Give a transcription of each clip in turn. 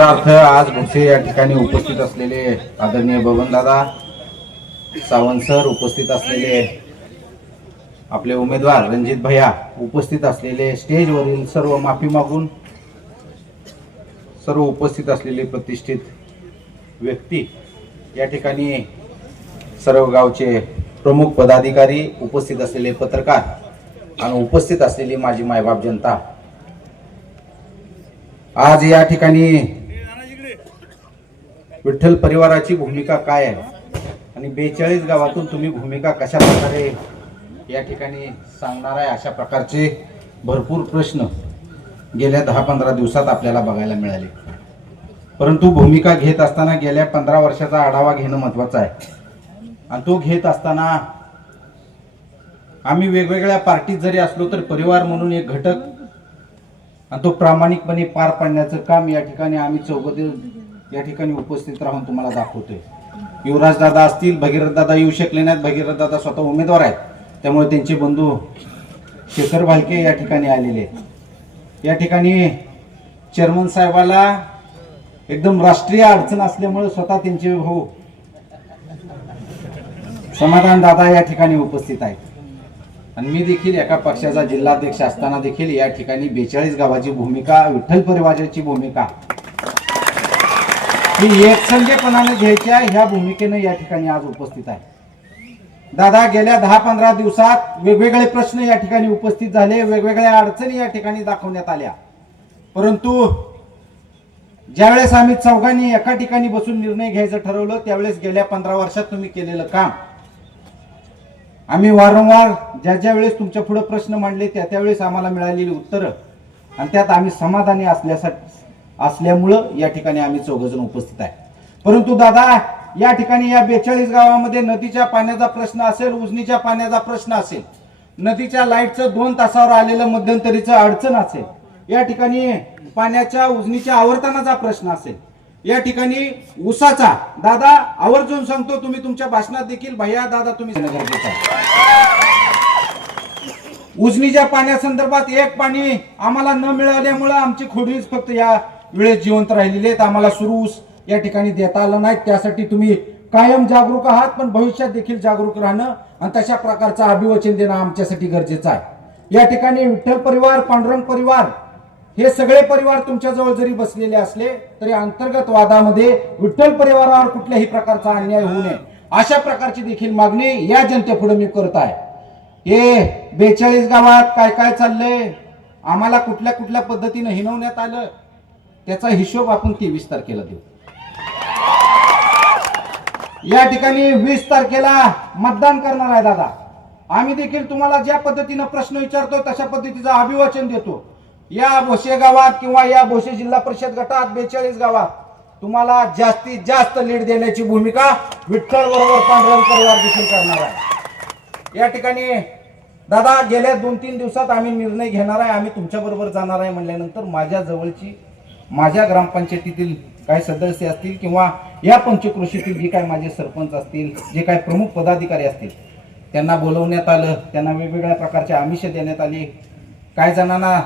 अर्थ आज भोसे या ठिकाणी उपस्थित असलेले आदरणीय बबनदादा सावंत सर उपस्थित असलेले आपले उमेदवार रणजित भैया उपस्थित असलेले स्टेजवरील सर्व माफी मागून सर्व उपस्थित असलेले प्रतिष्ठित व्यक्ती या ठिकाणी सर्व गावचे प्रमुख पदाधिकारी उपस्थित असलेले पत्रकार आणि उपस्थित असलेली माझी मायबाप जनता. आज या ठिकाणी विठ्ठल परिवाराची भूमिका काय आहे? आणि बेचाळीस गावातून तुम्ही भूमिका कशा प्रकारे या ठिकाणी सांगणार आहे? अशा प्रकारचे भरपूर प्रश्न गेल्या दहा पंधरा दिवसात आपल्याला बघायला मिळाले. परंतु भूमिका घेत असताना गेल्या पंधरा वर्षाचा आढावा घेणं महत्वाचं आहे. आणि तो घेत असताना आम्ही वेगवेगळ्या पार्टीत जरी असलो तर परिवार म्हणून एक घटक आणि तो प्रामाणिकपणे पार पाडण्याचं काम या ठिकाणी आम्ही चौघे या ठिकाणी उपस्थित राहून तुम्हाला दाखवतोय. युवराज दादा असतील भगीरथ दादा येऊ शकले नाहीत. भगीरथ दादा स्वतः उमेदवार आहेत. त्यामुळे त्यांचे बंधू शेखर भालके या ठिकाणी आलेले आहेत. या ठिकाणी चेअरमन साहेबाला एकदम राष्ट्रीय अडचण असल्यामुळे स्वतः त्यांचे भाऊ समाधान दादा या ठिकाणी उपस्थित आहेत. आणि मी देखील एका पक्षाचा जिल्हाध्यक्ष असताना देखील या ठिकाणी बेचाळीस गावाची भूमिका विठ्ठल परिवाराची भूमिका ही एकसंधेपणाने घ्यायच्या ह्या भूमिकेनं या ठिकाणी आज उपस्थित आहे. दादा गेल्या दहा पंधरा दिवसात वेगवेगळे प्रश्न या ठिकाणी उपस्थित झाले वेगवेगळ्या अडचणी या ठिकाणी दाखवण्यात आल्या. परंतु ज्यावेळेस आम्ही चौघांनी एका ठिकाणी बसून निर्णय घ्यायचं ठरवलं त्यावेळेस गेल्या पंधरा वर्षात तुम्ही केलेलं काम. आम्ही वारंवार ज्या ज्या वेळेस तुमच्यापुढे प्रश्न मांडले त्या त्यावेळेस आम्हाला मिळालेली उत्तरं आणि त्यात आम्ही समाधानी असल्यासाठी असल्यामुळं या ठिकाणी आम्ही चौघजण उपस्थित आहे. परंतु दादा या ठिकाणी या बेचाळीस गावामध्ये नदीच्या पाण्याचा प्रश्न असेल उजनीच्या पाण्याचा प्रश्न असेल नदीच्या लाईटचं दोन तासावर आलेलं मध्यंतरीचं अडचण असेल या ठिकाणी पाण्याच्या उजनीच्या आवर्तनाचा प्रश्न असेल या ठिकाणी उसाचा दादा आवर्जून सांगतो तुम्ही तुमच्या भाषणात देखील भैया दादा तुम्ही उजनीच्या पाण्यासंदर्भात एक पाणी आम्हाला न मिळाल्यामुळं आमची खोडीच फक्त या वेळेस जिवंत राहिलेले आहेत. आम्हाला सुरू या ठिकाणी देता आलं नाही. त्यासाठी तुम्ही कायम जागरूक आहात पण भविष्यात देखील जागरूक राहणं आणि तशा प्रकारचं अभिवचन देणं आमच्यासाठी गरजेचं आहे. या ठिकाणी विठ्ठल परिवार पांडुरंग परिवार हे सगळे परिवार तुमच्या जवळ जरी बसलेले असले तरी अंतर्गत वादामध्ये विठ्ठल परिवारावर कुठल्याही प्रकारचा अन्याय होऊ नये. अशा प्रकारची देखील मागणी या जनतेपुढे मी करत आहे. हे बेचाळीस गावात काय काय चाललंय? आम्हाला कुठल्या कुठल्या पद्धतीनं हिनवण्यात आलं? त्याचा हिशोब आपण तेवीस तारखेला देऊ. या ठिकाणी वीस तारखेला मतदान करणार आहे दादा. आम्ही देखील तुम्हाला ज्या पद्धतीनं प्रश्न विचारतो तशा पद्धतीचं अभिवाचन देतो. या भोसे गावात किंवा या भोसे जिल्हा परिषद गटात बेचाळीस गावात तुम्हाला जास्तीत जास्त लीड देण्याची भूमिका विठ्ठल बरोबर पांढरम परिवार देखील करणार आहे. या ठिकाणी दादा गेल्या दोन तीन दिवसात आम्ही निर्णय घेणार आहे आम्ही तुमच्याबरोबर जाणार आहे म्हणल्यानंतर माझ्या जवळची माझ्या ग्रामपंचायतीतील काही सदस्य असतील किंवा या पंचकृषीतील जे काही माझे सरपंच असतील जे काही प्रमुख पदाधिकारी असतील त्यांना बोलवण्यात आलं त्यांना वेगवेगळ्या प्रकारचे आमिष देण्यात आली. काही जणांना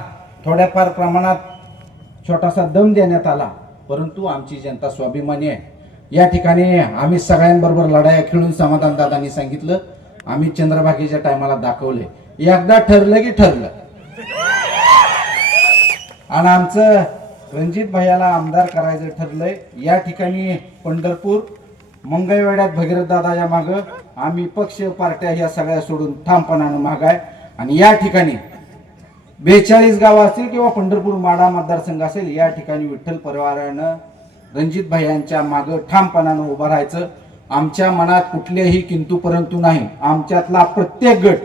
थोड्याफार प्रमाणात छोटासा दम देण्यात आला परंतु आमची जनता स्वाभिमानी आहे. या ठिकाणी आम्ही सगळ्यांबरोबर लढाया खेळून समाधान दादांनी सांगितलं. आम्ही चंद्रभागेच्या टायमाला दाखवले. एकदा ठरलं की ठरलं. आणि आमचं रणजित भैयाला आमदार करायचं ठरलंय. या ठिकाणी पंढरपूर मंगळवेड्यात भगीरथ दादाच्या माग. आम्ही पक्ष पार्ट्या ह्या सगळ्या सोडून ठामपणानं माग आहे आणि या ठिकाणी बेचाळीस गावं असतील किंवा पंढरपूर माडा मतदारसंघ असेल या ठिकाणी विठ्ठल परिवारानं रणजित भाईयांच्या मागं ठामपणानं उभं राहायचं. आमच्या मनात कुठलेही किंतू परंतु नाही. आमच्यातला प्रत्येक गट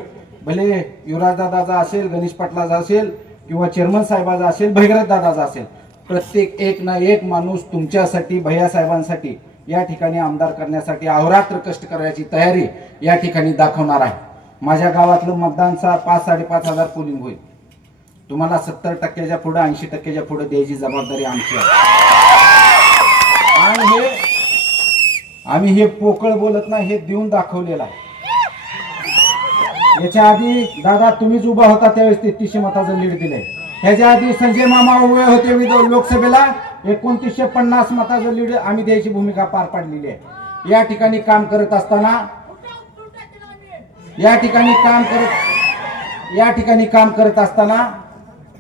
भले युवराजदादाचा असेल गणेश पाटलाचा असेल किंवा चेअरमन साहेबाचा असेल भैरथ दादाचा असेल प्रत्येक एक ना एक माणूस तुमच्यासाठी भैया साहेबांसाठी या ठिकाणी आमदार करण्यासाठी अहोरात्र कष्ट करायची तयारी या ठिकाणी दाखवणार आहे. माझ्या गावातलं मतदानचा पाच साडेपाच हजार पोलिंग होईल. तुम्हाला सत्तर टक्क्याच्या पुढे ऐंशी टक्क्याच्या पुढे द्यायची जबाबदारी आमची आहे. आणि हे आम्ही हे पोकळ बोलत नाही हे देऊन दाखवलेलं आहे. याच्या आधी दादा तुम्हीच उभा होता त्यावेळेस तेहतीसशे मताचं लीड दिलंय. ह्याच्या आधी संजय मामा उभे होते विध लोकसभेला. एकोणतीसशे पन्नास मताचं लीड आम्ही द्यायची भूमिका पार पाडलेली आहे. या ठिकाणी काम करत असताना या ठिकाणी काम करत या ठिकाणी काम करत असताना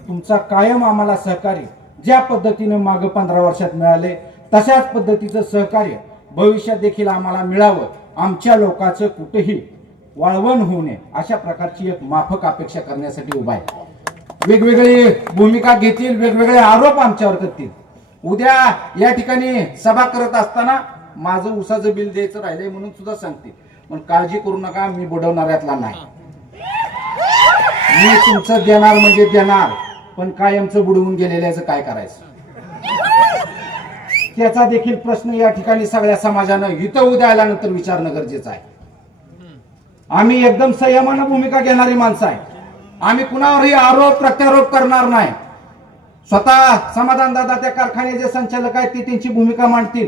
तुमचा कायम आम्हाला सहकार्य ज्या पद्धतीने माग पंधरा वर्षात मिळाले तशाच पद्धतीचं सहकार्य भविष्यात देखील आम्हाला मिळावं आमच्या लोकांचं कुठेही वाळवण होऊ नये अशा प्रकारची एक माफक अपेक्षा करण्यासाठी उभा आहे. वेगवेगळी भूमिका घेतील वेगवेगळे आरोप आमच्यावर करतील. उद्या या ठिकाणी सभा करत असताना माझं उसाचं बिल द्यायचं राहिलंय म्हणून सुद्धा सांगते. पण काळजी करू नका मी बुडवणाऱ्यातला नाही. मी तुमचं देणार म्हणजे देणार पण कायमचं बुडवून गेलेल्याचं काय करायचं? त्याचा देखील प्रश्न या ठिकाणी सगळ्या समाजानं इथं उद्या आल्यानंतर विचारणं गरजेचं आहे. आम्ही एकदम संयमानं भूमिका घेणारी माणसं आहे. आम्ही कुणावरही आरोप प्रत्यारोप करणार नाही. स्वतः समाधान दादा त्या कारखान्याचे संचालक आहेत ते त्यांची भूमिका मांडतील.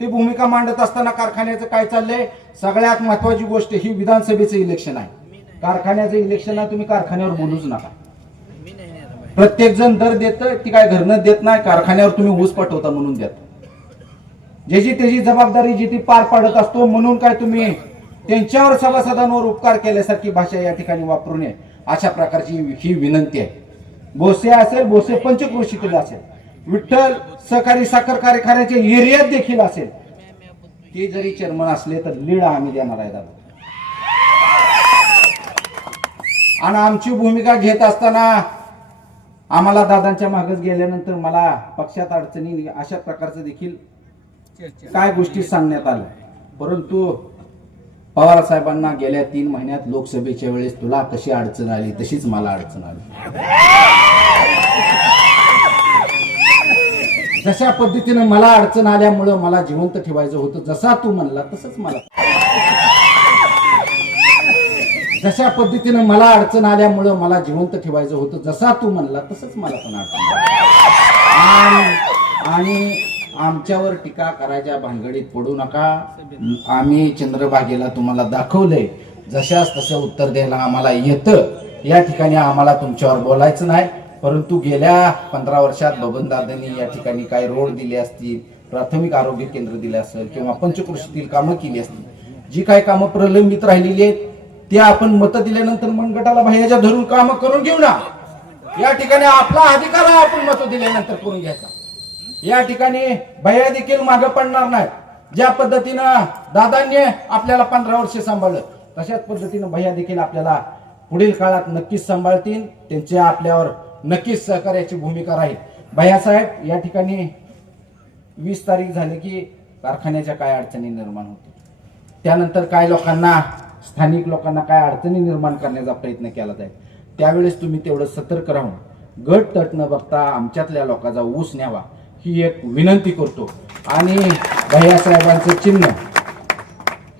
ती भूमिका मांडत असताना कारखान्याचं काय चाललंय? सगळ्यात महत्वाची गोष्ट ही विधानसभेचं इलेक्शन आहे. कारखान्याचं इलेक्शन आहे तुम्ही कारखान्यावर बोलूच नका. प्रत्येक जण दर देत ती काय घरनं देत नाही कारखान्यावर तुम्ही ऊस पाठवता म्हणून देत. ज्याची त्याची जबाबदारी जी ती पार पाडत असतो म्हणून काय तुम्ही त्यांच्यावर सभासदांवर उपकार केल्यासारखी भाषा या ठिकाणी वापरू नये. अशा प्रकारची ही विनंती आहे. भोसे असेल भोसे पंचक्रोशीतील असेल विठ्ठल सहकारी साखर कारखान्याच्या एरियात देखील असेल ते जरी चेअरमन असले तर लीड आम्ही देणार आहे दादा. आणि आमची भूमिका घेत असताना आम्हाला दादांच्या मागच गेल्यानंतर मला पक्षात अडचणी अशा प्रकारचं देखील काय गोष्टी सांगण्यात आल्या. परंतु पवार साहेबांना गेल्या तीन महिन्यात लोकसभेच्या वेळेस तुला कशी अडचण आली? तशीच मला अडचण आली. जशा पद्धतीनं मला अडचण आल्यामुळं मला जिवंत ठेवायचं होतं जसा तू म्हणला तसंच मला. जशा पद्धतीनं मला अडचण आल्यामुळं मला जिवंत ठेवायचं होतं जसा तू म्हणला तसंच मला पण अडचण आणि आमच्यावर टीका करायच्या भानगडीत पडू नका. आम्ही चंद्रभागेला तुम्हाला दाखवलंय. जशाच तसं उत्तर द्यायला आम्हाला येतं. या ठिकाणी आम्हाला तुमच्यावर बोलायचं नाही. परंतु गेल्या पंधरा वर्षात बबनदादांनी या ठिकाणी काय रोड दिले असतील प्राथमिक आरोग्य केंद्र दिले असेल किंवा पंचकृषीतील कामं केली असतील. जी काही कामं प्रलंबित राहिलेली आहेत ते आपण मतं दिल्यानंतर मनगटाला बाहेरच्या धरून कामं करून घेऊ ना. या ठिकाणी आपला अधिकार आपण मतं दिल्यानंतर करून घ्यायचा. या ठिकाणी भया देखील मागे पडणार नाही ज्या पद्धतीनं दादांनी आपल्याला पंधरा वर्ष सांभाळलं तशाच पद्धतीनं भैया देखील आपल्याला पुढील काळात नक्कीच सांभाळतील. त्यांच्या आपल्यावर नक्कीच सहकार्याची भूमिका राहील. भैयासाहेब या ठिकाणी वीस तारीख झाली की कारखान्याच्या काय अडचणी निर्माण होतील? त्यानंतर काय लोकांना स्थानिक लोकांना काय अडचणी निर्माण करण्याचा प्रयत्न केला जाईल? त्यावेळेस तुम्ही तेवढं सतर्क राहून गट तट न बघता आमच्यातल्या लोकांचा ऊस न्यावा. ही एक विनंती करतो. आणि भैयासाहेबांचं चिन्ह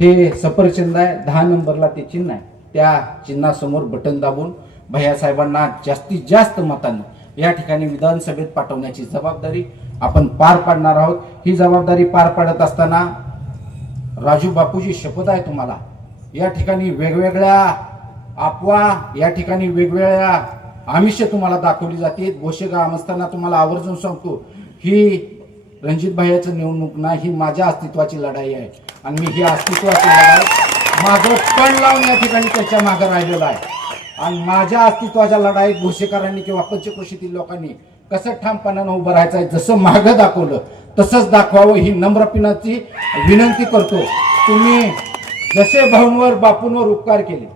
हे सफरचंद आहे दहा नंबरला ते चिन्ह आहे. त्या चिन्हासमोर बटन दाबून भैयासाहेबांना जास्तीत जास्त मतांनी या ठिकाणी विधानसभेत पाठवण्याची जबाबदारी आपण पार पाडणार आहोत. ही जबाबदारी पार पाडत असताना राजू बापूजी शपथ आहे तुम्हाला. या ठिकाणी वेगवेगळ्या अफवा या ठिकाणी वेगवेगळ्या आमिष तुम्हाला दाखवली जाते गोशे ग्रामस्थांना तुम्हाला आवर्जून सांगतो. ही रणजित भाईचं निवडणूक नाही ही माझ्या अस्तित्वाची लढाई आहे. आणि मी ही अस्तित्वाची लढाई माझं पण लावून या ठिकाणी त्याच्या मागं राहिलेलं आहे. आणि माझ्या अस्तित्वाच्या लढाईत घोषेकरांनी किंवा पंचकृषीतील लोकांनी कसं ठामपणानं उभं राहायचं आहे जसं मागं दाखवलं तसंच दाखवावं ही नम्रपिनाची विनंती करतो. तुम्ही जसे भाऊंवर बापूंवर उपकार केले.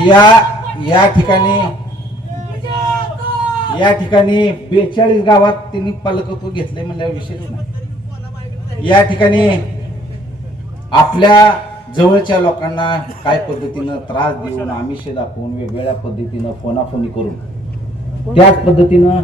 या या ठिकाणी या ठिकाणी बेचाळीस गावात त्यांनी पालकत्व घेतले म्हणल्यावर विशेष नाही. या ठिकाणी आपल्या जवळच्या लोकांना काय पद्धतीनं त्रास देऊन आमिष दाखवून वेगवेगळ्या पद्धतीनं फोनाफोनी करून त्याच पद्धतीनं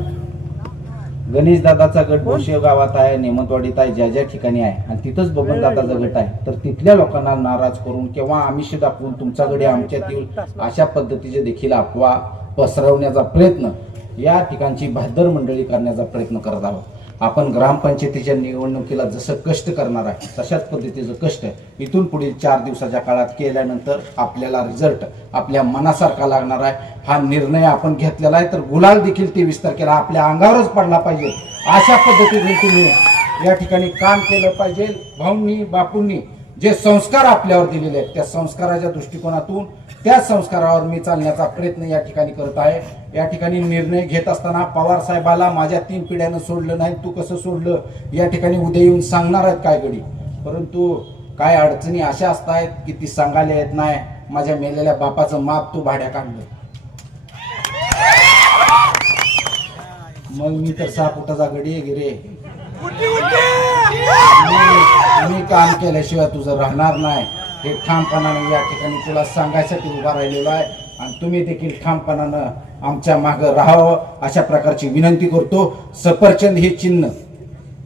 गणेश दादाचा गट बोशेव गावात आहे नेमतवाडीत आहे ज्या ज्या ठिकाणी आहे. आणि तिथंच बबन दादाचा गट आहे. तर तिथल्या लोकांना नाराज करून किंवा आमिष दाखवून तुमच्याकडे आमच्यात येईल अशा पद्धतीचे देखील अफवा पसरवण्याचा प्रयत्न या ठिकाणची भादर मंडळी करण्याचा प्रयत्न करत आहोत. आपण ग्रामपंचायतीच्या निवडणुकीला जसं कष्ट करणार आहे तशाच पद्धतीचं कष्ट इथून पुढील चार दिवसाच्या काळात केल्यानंतर आपल्याला रिझल्ट आपल्या मनासारखा लागणार आहे. हा निर्णय आपण घेतलेला आहे तर गुलाल देखील तेवीस तारखेला आपल्या अंगावरच पडला पाहिजे. अशा पद्धतीने तुम्ही या ठिकाणी काम केलं पाहिजे. भाऊंनी बापूंनी जे संस्कार आपल्यावर दिलेले आहेत त्या संस्काराच्या दृष्टिकोनातून त्या संस्कारावर मी चालण्याचा प्रयत्न या ठिकाणी करत आहे. या ठिकाणी निर्णय घेत असताना पवार साहेबाला माझ्या तीन पिढ्यानं सोडलं नाही तू कसं सोडलं? या ठिकाणी उद्या येऊन सांगणार आहेत काय गडी? परंतु काय अडचणी अशा असतायत की ती सांगायला येत नाही. माझ्या मेलेल्या बापाचं माप तू भाड्या काढलं. मग मी तर सहा फुटाचा गडी आहे गिरे. मी काम केल्याशिवाय तुझं राहणार नाही. हे ठामपणाने या ठिकाणी तुला सांगायसाठी उभा राहिलेलो आहे. आणि तुम्ही देखील ठामपणानं आमच्या मागं राहावं अशा प्रकारची विनंती करतो. सफरचंद हे चिन्ह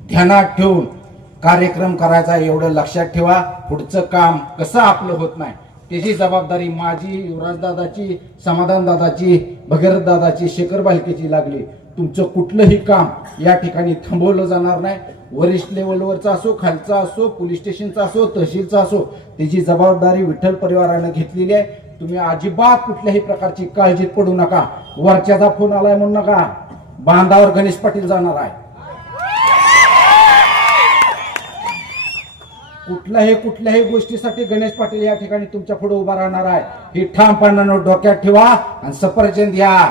ध्यानात ठेवून कार्यक्रम करायचा एवढं लक्षात ठेवा. पुढचं काम कसं आपलं होत नाही त्याची जबाबदारी माझी युवराजदादाची समाधानदादाची भगीरथ दादाची शेखर बालकेची लागली. तुमचं कुठलंही काम या ठिकाणी थांबवलं जाणार नाही. वरिष्ठ लेवलवरचा असो खालचा असो पोलीस स्टेशनचा असो तहसीलचा असो त्याची जबाबदारी विठ्ठल परिवारानं घेतलेली आहे. तुम्ही अजिबात कुठल्याही प्रकारची काळजीत पडू नका. वरच्याचा फोन आलाय म्हणू नका. बांधावर गणेश पाटील जाणार आहे. कुठल्याही कुठल्याही गोष्टीसाठी गणेश पाटील या ठिकाणी तुमच्यापुढे उभा राहणार आहे. ही ठामपणानं डोक्यात ठेवा आणि सफरचंद या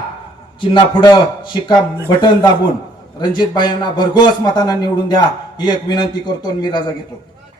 चिन्हा पुढं शिक्का बटन दाबून रणजित भाईंना भरघोस मतांना निवडून द्या ही एक विनंती करतो मी राजा घेतो.